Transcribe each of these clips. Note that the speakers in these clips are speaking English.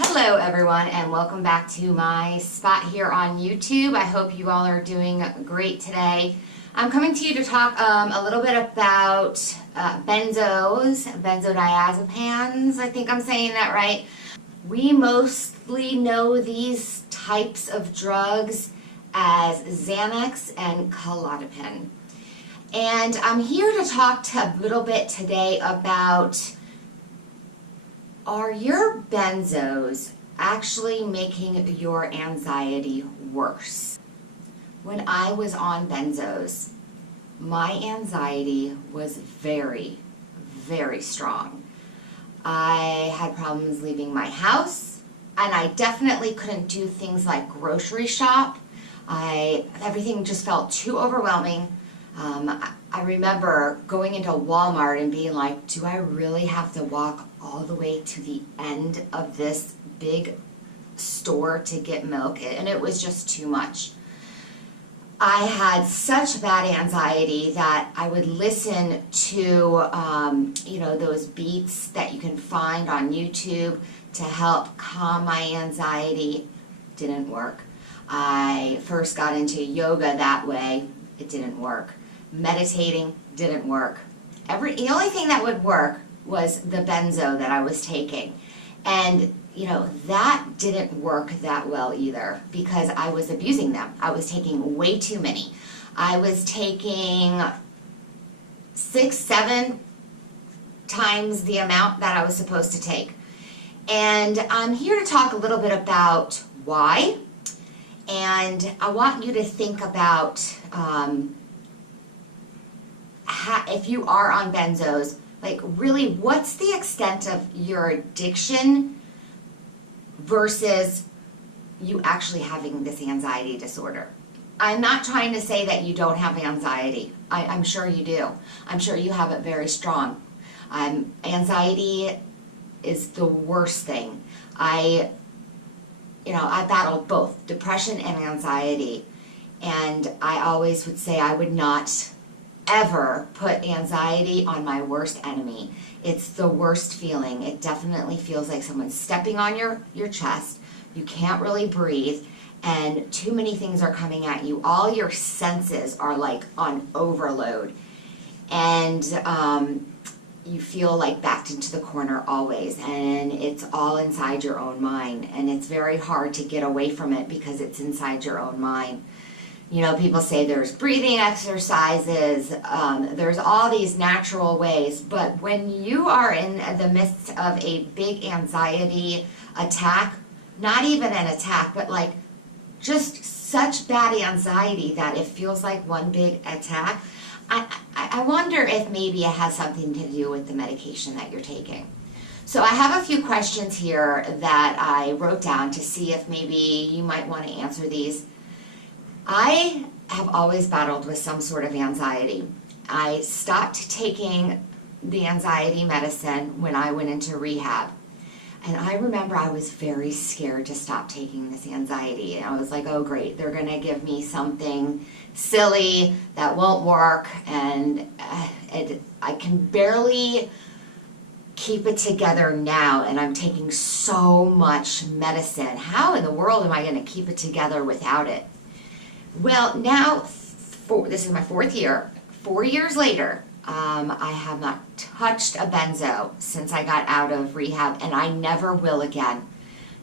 Hello everyone, and welcome back to my spot here on YouTube. I hope you all are doing great today. I'm coming to you to talk a little bit about benzodiazepines. I think I'm saying that right. We mostly know these types of drugs as Xanax and Klonopin. And I'm here to talk a little bit today about, are your benzos actually making your anxiety worse? When I was on benzos, my anxiety was very, very strong. I had problems leaving my house, and I definitely couldn't do things like grocery shop. Everything just felt too overwhelming. I remember going into Walmart and being like, do I really have to walk all the way to the end of this big store to get milk? And it was just too much. I had such bad anxiety that I would listen to, those beats that you can find on YouTube to help calm my anxiety. Didn't work. I first got into yoga that way. It didn't work. Meditating didn't work. The only thing that would work was the benzo that I was taking. And, that didn't work that well either because I was abusing them. I was taking way too many. I was taking 6, 7 times the amount that I was supposed to take. And I'm here to talk a little bit about why. And I want you to think about if you are on benzos, like really what's the extent of your addiction versus you actually having this anxiety disorder. I'm not trying to say that you don't have anxiety. I'm sure you do. I'm sure you have it very strong. Anxiety is the worst thing. I battled both depression and anxiety, and I always would say I would not ever put anxiety on my worst enemy. It's the worst feeling. It definitely feels like someone's stepping on your chest. You can't really breathe, and too many things are coming at you. All your senses are like on overload, and you feel like backed into the corner always, and it's all inside your own mind, and it's very hard to get away from it because it's inside your own mind. People say there's breathing exercises, there's all these natural ways, but when you are in the midst of a big anxiety attack, not even an attack, but like just such bad anxiety that it feels like one big attack, I wonder if maybe it has something to do with the medication that you're taking. So I have a few questions here that I wrote down to see if maybe you might want to answer these. I have always battled with some sort of anxiety. I stopped taking the anxiety medicine when I went into rehab. And I remember I was very scared to stop taking this anxiety. And I was like, oh great, they're going to give me something silly that won't work. And I can barely keep it together now. And I'm taking so much medicine. How in the world am I going to keep it together without it? Well, now, this is my 4th year. 4 years later, I have not touched a benzo since I got out of rehab, and I never will again.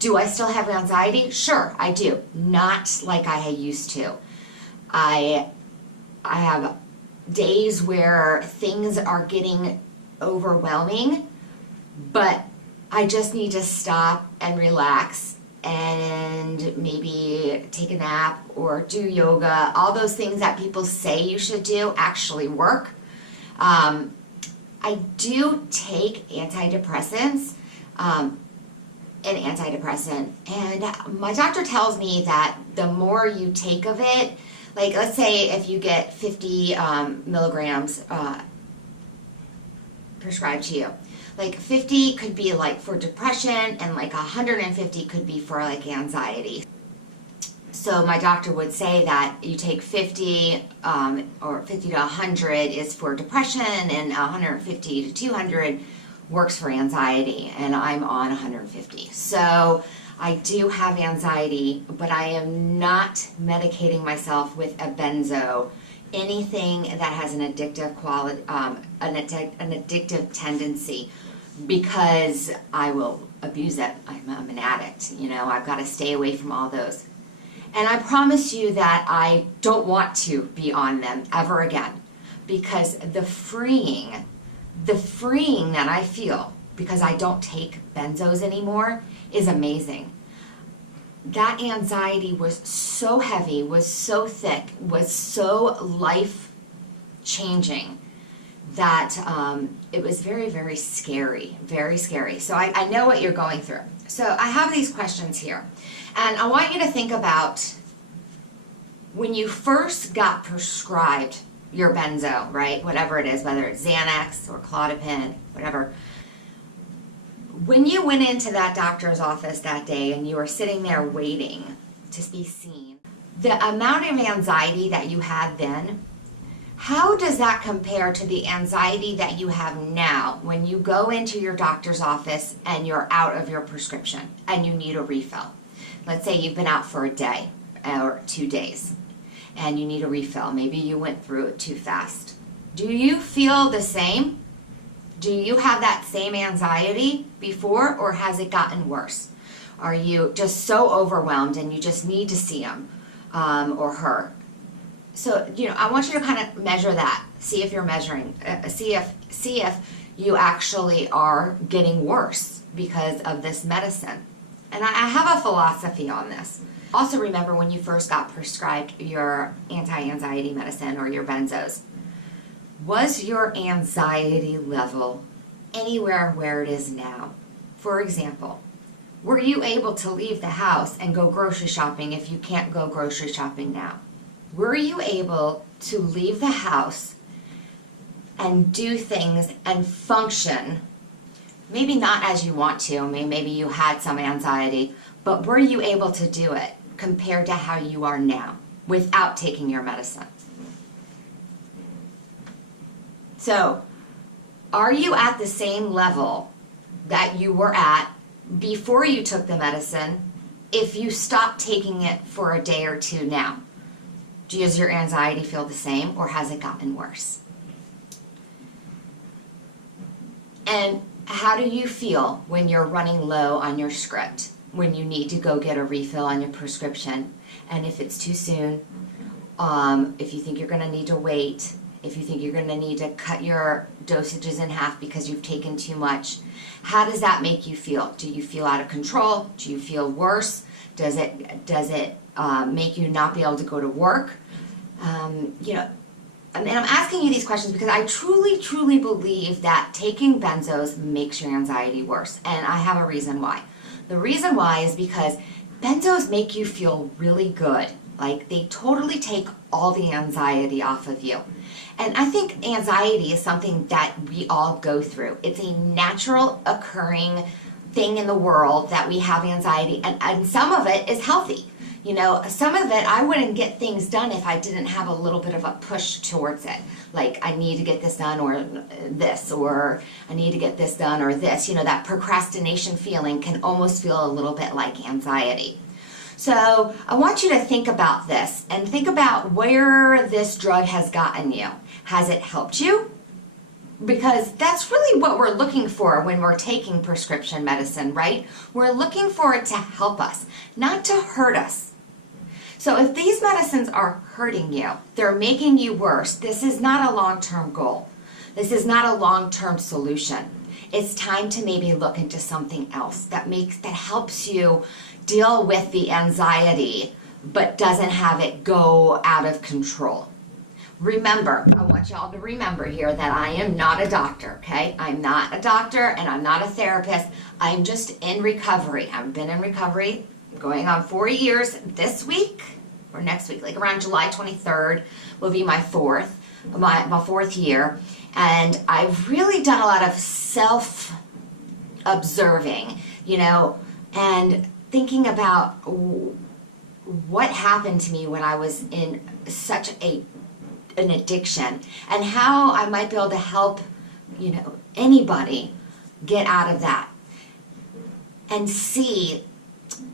Do I still have anxiety? Sure, I do. Not like I used to. I have days where things are getting overwhelming, but I just need to stop and relax and maybe take a nap or do yoga. All those things that people say you should do actually work. I do take antidepressants, an antidepressant, and my doctor tells me that the more you take of it, like let's say if you get 50 milligrams prescribed to you, like 50 could be like for depression and like 150 could be for like anxiety. So my doctor would say that you take 50 or 50 to 100 is for depression and 150 to 200 works for anxiety, and I'm on 150. So I do have anxiety, but I am not medicating myself with a benzo, anything that has an addictive quality, an addictive tendency, because I will abuse it. I'm an addict, you know, I've got to stay away from all those. And I promise you that I don't want to be on them ever again, because the freeing that I feel because I don't take benzos anymore is amazing. That anxiety was so heavy, was so thick, was so life-changing that it was very, very scary, very scary. So I know what you're going through. So I have these questions here, and I want you to think about when you first got prescribed your benzo, right? Whatever it is, whether it's Xanax or Clozapine, whatever. When you went into that doctor's office that day and you were sitting there waiting to be seen, the amount of anxiety that you had then, how does that compare to the anxiety that you have now when you go into your doctor's office and you're out of your prescription and you need a refill? Let's say you've been out for a day or 2 days and you need a refill. Maybe you went through it too fast. Do you feel the same? Do you have that same anxiety before, or has it gotten worse? Are you just so overwhelmed and you just need to see him or her? So, you know, I want you to kind of measure that. See if you're measuring. See if you actually are getting worse because of this medicine. And I have a philosophy on this. Also remember when you first got prescribed your anti-anxiety medicine or your benzos, was your anxiety level anywhere where it is now? For example, were you able to leave the house and go grocery shopping if you can't go grocery shopping now? Were you able to leave the house and do things and function, maybe not as you want to, maybe you had some anxiety, but were you able to do it compared to how you are now without taking your medicine? So, are you at the same level that you were at before you took the medicine if you stopped taking it for a day or two now? Does your anxiety feel the same, or has it gotten worse? And how do you feel when you're running low on your script, when you need to go get a refill on your prescription, and if it's too soon, if you think you're going to need to wait, if you think you're going to need to cut your dosages in half because you've taken too much? How does that make you feel? Do you feel out of control? Do you feel worse? Does it make you not be able to go to work? You know, and I'm asking you these questions because I truly, truly believe that taking benzos makes your anxiety worse, and I have a reason why. The reason why is because benzos make you feel really good. Like, they totally take all the anxiety off of you. And I think anxiety is something that we all go through. It's a natural occurring thing in the world that we have anxiety, and some of it is healthy. You know, some of it, I wouldn't get things done if I didn't have a little bit of a push towards it. Like, I need to get this done, or this, or I need to get this done, or this. You know, that procrastination feeling can almost feel a little bit like anxiety. So I want you to think about this and think about where this drug has gotten you. Has it helped you? Because that's really what we're looking for when we're taking prescription medicine, right? We're looking for it to help us, not to hurt us. So if these medicines are hurting you, they're making you worse, this is not a long-term goal. This is not a long-term solution. It's time to maybe look into something else that helps you deal with the anxiety, but doesn't have it go out of control. Remember, I want y'all to remember here that I am not a doctor, okay? I'm not a doctor and I'm not a therapist. I'm just in recovery. I've been in recovery going on 4 years. This week or next week, like around July 23rd, will be my fourth year. And I've really done a lot of self-observing, you know, and thinking about what happened to me when I was in such an addiction, and how I might be able to help, you know, anybody Get out of that. And see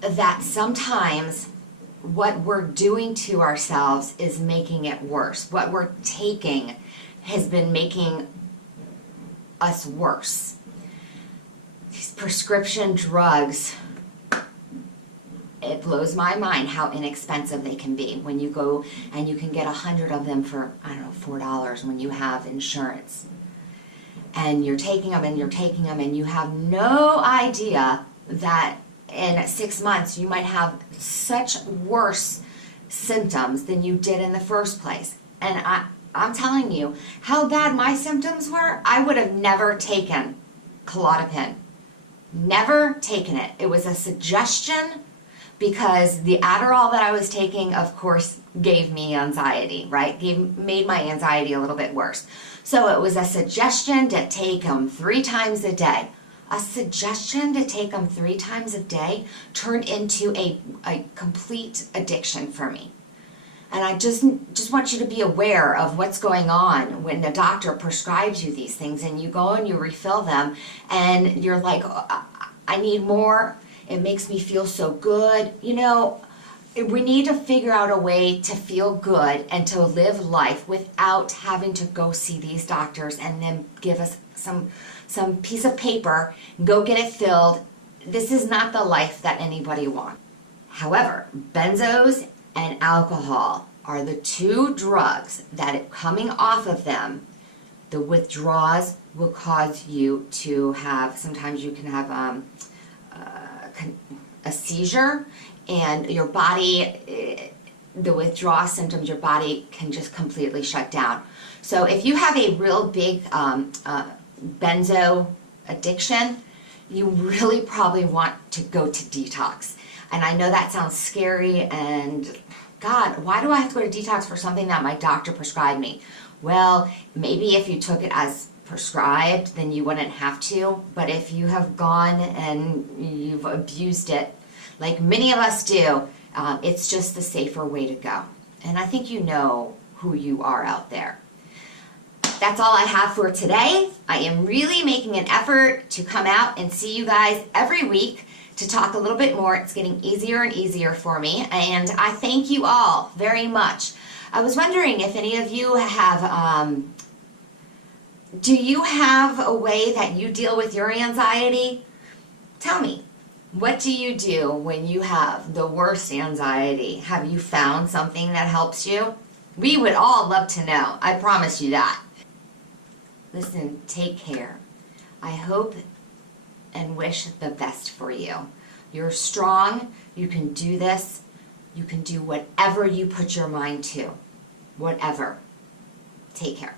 that sometimes what we're doing to ourselves is making it worse. What we're taking has been making us worse. These prescription drugs, it blows my mind how inexpensive they can be when you go and you can get 100 of them for, I don't know, $4 when you have insurance. And you're taking them and you're taking them and you have no idea that in 6 months you might have such worse symptoms than you did in the first place. And I'm telling you, how bad my symptoms were, I would have never taken Klonopin. Never taken it. It was a suggestion because the Adderall that I was taking, of course, gave me anxiety, right? Made my anxiety a little bit worse. So it was a suggestion to take them 3 times a day. A suggestion to take them 3 times a day turned into a complete addiction for me. And I just want you to be aware of what's going on when the doctor prescribes you these things and you go and you refill them and you're like, oh, I need more. It makes me feel so good. You know, we need to figure out a way to feel good and to live life without having to go see these doctors and then give us some piece of paper, go get it filled. This is not the life that anybody wants. However, benzos and alcohol are the 2 drugs that coming off of them, the withdrawals will cause you to have, sometimes you can have a seizure, and your body, the withdrawal symptoms, your body can just completely shut down. So if you have a real big benzo addiction, you really probably want to go to detox. And I know that sounds scary and God, why do I have to go to detox for something that my doctor prescribed me? Well, maybe if you took it as prescribed, then you wouldn't have to. But if you have gone and you've abused it, like many of us do, it's just the safer way to go. And I think you know who you are out there. That's all I have for today. I am really making an effort to come out and see you guys every week to talk a little bit more. It's getting easier and easier for me, and I thank you all very much. I was wondering if any of you have, do you have a way that you deal with your anxiety? Tell me, what do you do when you have the worst anxiety? Have you found something that helps you? We would all love to know. I promise you that. Listen, take care. I hope and wish the best for you. You're strong. You can do this. You can do whatever you put your mind to. Whatever. Take care.